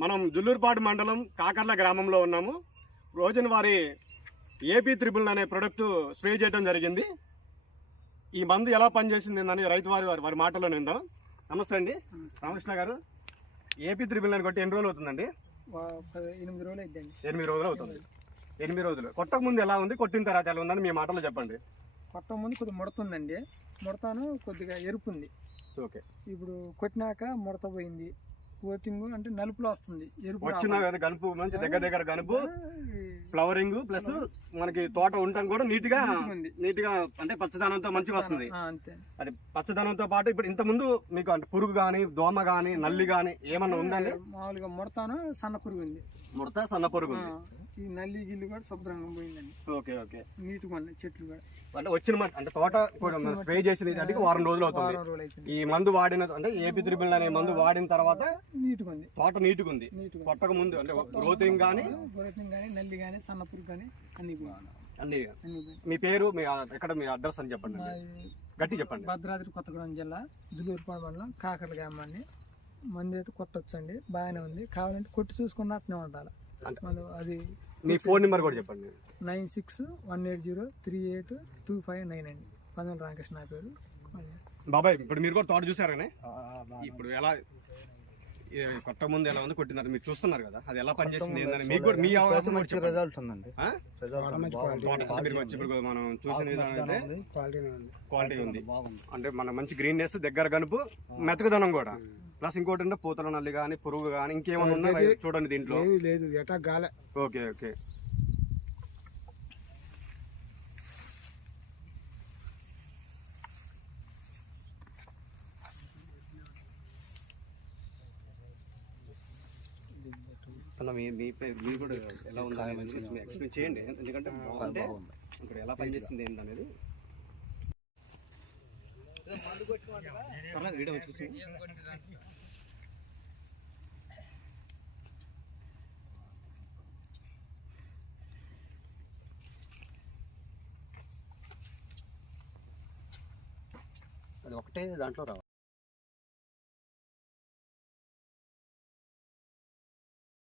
మనం జుల్లూరుపాడు మండలం కాకర్ల గ్రామంలో ఉన్నాము. రోజున వారి ఏపీ త్రిబుల్ అనే ప్రొడక్ట్ స్ప్రే చేయడం జరిగింది. ఈ మందు ఎలా పనిచేసింది అని రైతు వారి వారి వారి మాటల్లో నిందాం. నమస్తే అండి. రామకృష్ణ గారు ఏపీ త్రిబుల్ అని కొట్టి ఎన్ని రోజులు అవుతుందండి? ఎనిమిది రోజులు అయిద్దండి. ఎనిమిది రోజులు అవుతుంది. ఎనిమిది రోజులు. కొట్టక ముందు ఎలా ఉంది? కొట్టిన తర్వాత ఎలా ఉందని మీ మాటల్లో చెప్పండి. కొట్ట ముందు కొద్దిగా ముడతుందండి. ముడతాను కొద్దిగా ఎరుపు ఉంది ఓకే. ఇప్పుడు కొట్టినాక ముడత పోయింది. కోతింగ్ అంటే నలుపులో వస్తుంది. ఎరుపు వచ్చిన కదా గనుపు మంచి దగ్గర దగ్గర గనుపు. ఫ్లవరింగ్ ప్లస్ మనకి తోట ఉండటం కూడా నీట్గా. నీట్గా అంటే పచ్చదనంతో మంచిగా వస్తుంది. అది పచ్చదనంతో పాటు ఇప్పుడు ఇంత ముందు మీకు అంటే పురుగు గాని దోమ గాని నల్లి గాని ఏమన్నా ఉందండి? మామూలుగా ముడతాను సన్న పురుగు ఉంది. ముడత సన్న పురుగు ఉంది. ఈ నల్లి గిల్లు కూడా శుభ్రంగా పోయిందండి. Okay okay. నీట్గా ఉన్నాయి చెట్లు కూడా. అంటే వచ్చిన అంటే తోట స్ప్రే చేసిన అంటే వారం రోజులు అవుతుంది. ఈ మందు వాడిన అంటే ఏపీ త్రిబుల్ అనే మందు వాడిన తర్వాత నీట్గా ఉంది తోట నీట్గా ఉంది కొట్టక ముందు అంటే గ్రోతింగ్ గానీ గొడతం కానీ నల్లి కానీ సన్న పురుగు కానీ అన్ని అన్ని. మీ పేరు మీ ఎక్కడ మీ అడ్రస్ అని చెప్పండి మాది గట్టి చెప్పండి. భద్రాద్రి కొత్తగూడెం జిల్లా దులూరుపాడు మండలం కాకర గ్రామాన్ని. మంది అయితే కొట్టొచ్చండి బాగానే ఉంది. కావాలంటే కొట్టి చూసుకున్న అట్నే ఉండాలి. అది మీ ఫోన్ నెంబర్ కూడా చెప్పండి. Nine six one eight zero three eight two five nine అండి. పందెం రామకృష్ణ నా పేరు. బాబాయ్ ఇప్పుడు మీరు కూడా తోట చూసారనే ఇప్పుడు ఎలా కొట్ట ముందు ఎలా ఉంది కొట్టినారు మీరు చూస్తున్నారు కదా అది ఎలా పనిచేసింది ఏందని మీకు కూడా మీ కూడా చెప్పండి. రిజల్ట్స్ ఉందండి. వచ్చి ఇప్పుడు మనం చూసిన విధానం అయితే క్వాలిటీ ఉంది. అంటే మన మంచి గ్రీన్నెస్ దగ్గర కనుపు మెతకదనం కూడా. ప్లస్ ఇంకోటి అంటే పూతల నల్లి కానీ పురుగు కానీ ఇంకేమైనా ఉన్నా చూడండి దీంట్లో. ఏమీ లేదు ఎటా గాలే. Okay okay. మీ మీ మీరు కూడా ఎలా ఉందో ఎక్స్ప్లెయిన్ చేయండి. ఎందుకంటే అంటే ఇక్కడ ఎలా పనిచేస్తుంది ఏంటనేది పర్లేదు, వీడియో చూసి. అది ఒకటే దాంట్లో రావాలి.